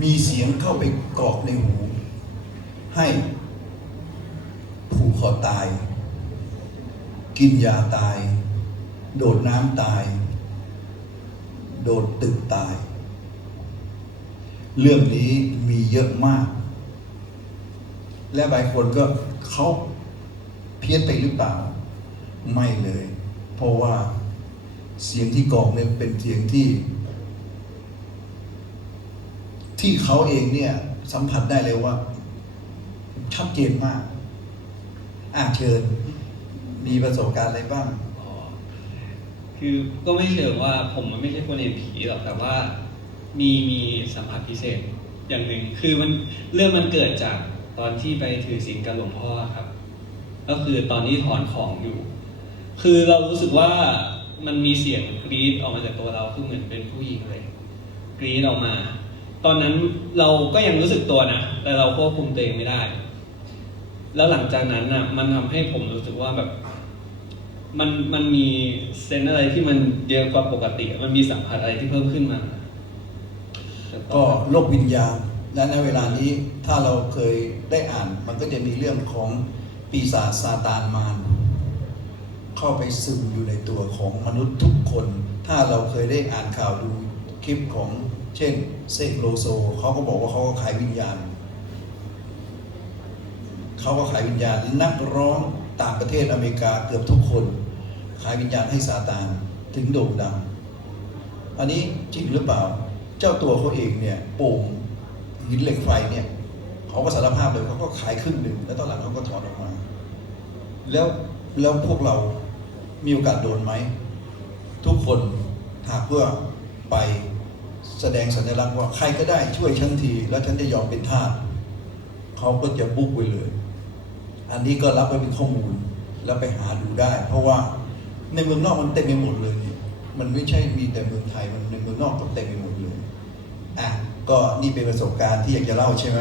มีเสียงเข้าไปกรอกในหู ให้ผูกคอตาย กินยาตาย โดดน้ำตาย โดดตึกตาย เรื่องนี้มีเยอะมาก และบางคนก็เขาเพี้ยนไปหรือเปล่า ไม่เลย เพราะว่าเสียงที่กรอกเนี่ยเป็นเสียงที่ ที่เขาเองเนี่ย สัมผัสได้เลยว่า ชัดเจนมาก อ่าเชิญ มีประสบการณ์อะไรบ้างอ๋อคือก็ไม่เชิงว่าผมมันไม่ใช่คนเห็นผีหรอกแต่ว่า มีมีสัมผัสพิเศษอย่างหนึ่งคือมันเรื่องมันเกิดจากตอนที่ไปถือศีลกับหลวงพ่อครับ ก็คือตอนที่ถอนของอยู่ คือเรารู้สึกว่ามันมีเสียงกรี๊ดออกมาจากตัวเราคือเหมือนเป็นผู้หญิงเลย กรี๊ดออกมา ตอนนั้นเราก็ยังรู้สึกตัวนะ แต่เราควบคุมตัวเองไม่ได้ แล้วหลังจากนั้นน่ะ มันทำให้ผมรู้สึกว่าแบบ มันมันมีเซนอะไรที่มันเยอะกว่าปกติ มันมีสัมผัสอะไรที่เพิ่มขึ้นมาแต่ก็โลกวิญญาณและในเวลานี้ถ้าเราเคยได้อ่าน มันก็จะมีเรื่องของปีศาจซาตานมารเข้าไปซึมอยู่ในตัวของมนุษย์ทุกคน ถ้าเราเคยได้อ่านข่าวดู คลิปของเช่นเซกโลโซเขาก็บอกว่าเขาก็ขายวิญญาณเขาก็ขายวิญญาณนักร้องต่างประเทศอเมริกาเกือบทุกคน ขายวิญญาณให้ซาตานถึงโด่งดัง อันนี้จริงหรือเปล่า เจ้าตัวเขาเองเนี่ยโป่งหินเหล็กไฟเนี่ยเขาก็สารภาพเลยเขาก็ขายครึ่งหนึ่งแล้วตอนหลังเขาก็ถอนออกมา แล้วแล้วพวกเรามีโอกาสโดนไหม ทุกคนหากเพื่อ ไปแสดงสัญลักษณ์ว่าใครก็ได้ช่วยฉันที แล้วฉันจะยอมเป็นทาสเขาก็จะบุกไปเลย อันนี้ก็รับไปเป็นข้อมูลแล้วไปหาดูได้ เพราะว่าในเมืองนอกมันเต็มไปหมดเลย มันไม่ใช่มีแต่เมืองไทยมันในเมืองนอกก็เต็มไปหมดเลยอะก็นี่เป็นประสบการณ์ที่อยากจะเล่าใช่ไหม